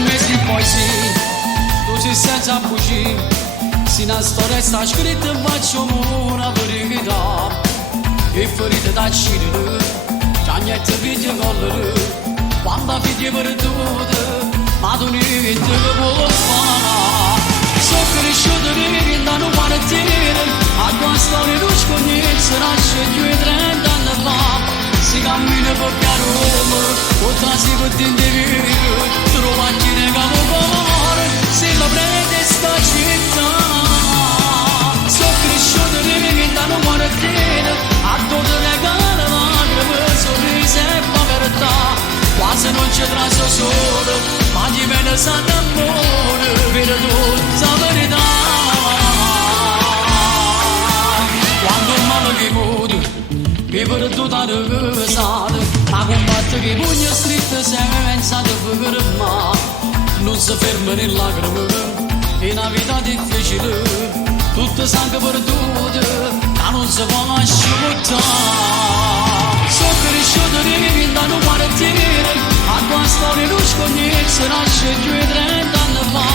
mesi poi sì, tu ci sei già fuggì, se una storia sta scritta faccio una verità, e ferite da cinere, già niente video collere, quando vedi perdute, ma tu niente che può fare. Sono cresciuto da un quartiere, a tua storia non sconosce, nasce 2-30 anni fa. Si cammina per piano Roma, o trasi per t'individuo, trovati nel capocuore, se la prende sta città. Sono cresciuto da un quartiere, a tutte le gare lacrime, sorrisi e povertà, quasi non ci traso solo, ma di me sa d'amore, vedo tutta la verità. Quando un male che muore, mi perduto da pesare, ma combatto che pugno stretto senza di fermare. Non si ferma né lacrime, è una vita difficile, tutto sangue perduto, che non si può lasciare. Sono cresciuto da un quartiere, a tua storia non sconosce, nasce 2-30 anni fa.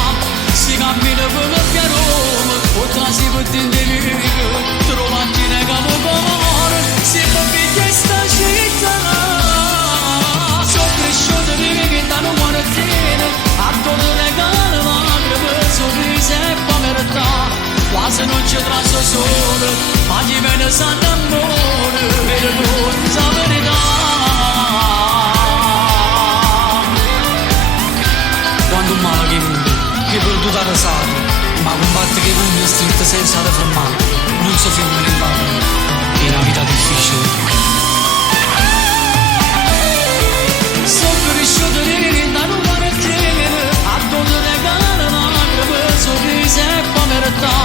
Si cammina per il piano Roma, o trasi per t'individuo, trovati nel capocuore, si può vedere sta città. Sono cresciuto da un quartiere, a tutte le gare lacrime, sorrisi e povertà, quasi non ci traso solo, ma di me ne sa d'amore, vedo tutta la verità. Quando un male che muore, che perduto a rasare, ma combatte che pugno stretto senza da fermare, non si ferma in vano, è una vita difficile. Sono cresciuto da un quartiere, a tutte le gare lacrime, sorrisi e povertà,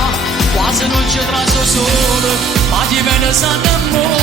quasi non ci traso solo, ma di me ne sa d'amore.